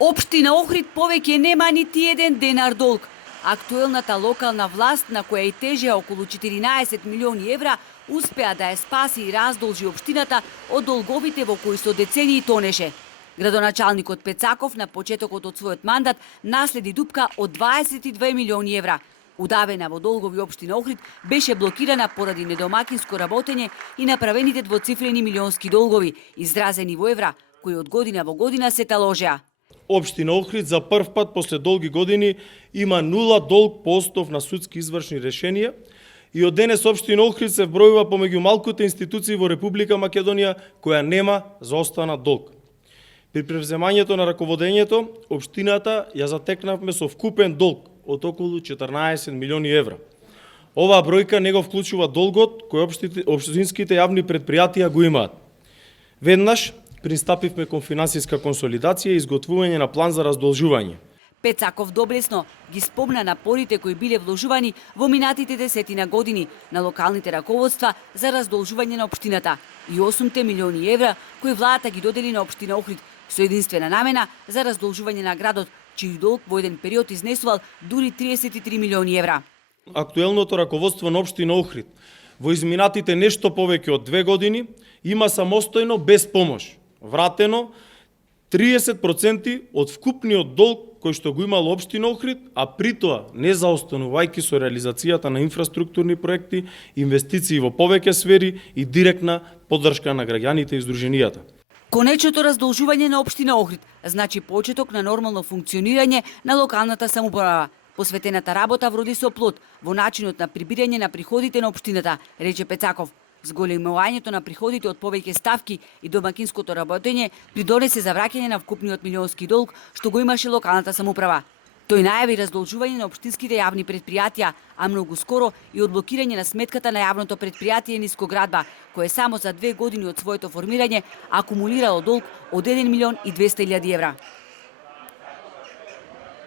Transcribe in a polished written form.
Општина Охрид повеќе нема нити еден денар долг. Актуелната локална власт, на која и тежеа околу 14 милиони евра, успеа да ја спаси и раздолжи општината од долговите во кои со децении тонеше. Градоначалникот Пецаков на почетокот од својот мандат наследи дупка од 22 милиони евра. Удавена во долгови општина Охрид беше блокирана поради недомакинско работење и направените двоцифрени милионски долгови, изразени во евра, кои од година во година се таложеа. Општина Охрид за прв пат после долги години има нула долг по основ на судски извршни решенија и од денес општина Охрид се вбројува помеѓу малкуте институции во Република Македонија која нема заостанат долг. При превземањето на раководењето, општината ја затекнавме со вкупен долг од околу 14 милиони евра. Оваа бројка не го вклучува долгот кој општинските јавни предпријатија го имаат. Веднаш пристапивме кон финансиска консолидација и изготвување на план за раздолжување. Пецаков доблесно ги спомна напорите кои биле вложувани во минатите десетина години на локалните раководства за раздолжување на општината и 8 милиони евра кои владата ги додели на општина Охрид со единствена намена за раздолжување на градот, чиј долг во еден период изнесувал дури 33 милиони евра. Актуелното раководство на општина Охрид во изминатите нешто повеќе од 2 години има самостојно без помош вратено 30% од вкупниот долг кој што го имал општина Охрид, а при тоа не заостанувајќи со реализацијата на инфраструктурни проекти, инвестиции во повеќе сфери и директна поддршка на граѓаните и здруженијата. Конечното раздолжување на општина Охрид значи почеток на нормално функционирање на локалната самоуправа. Посветената работа вроди со плод во начинот на прибирање на приходите на општината, рече Пецаков. Зголемувањето на приходите од повеќе ставки и домакинското работење придонесе за враќање на вкупниот милионски долг што го имаше локалната самоуправа. Тој најави раздолжување на општинските јавни предпријатија, а многу скоро и одблокирање на сметката на јавното предпријатие Нискоградба, кое само за 2 години од своето формирање акумулирало долг од 1 милион и 200 илјади евра.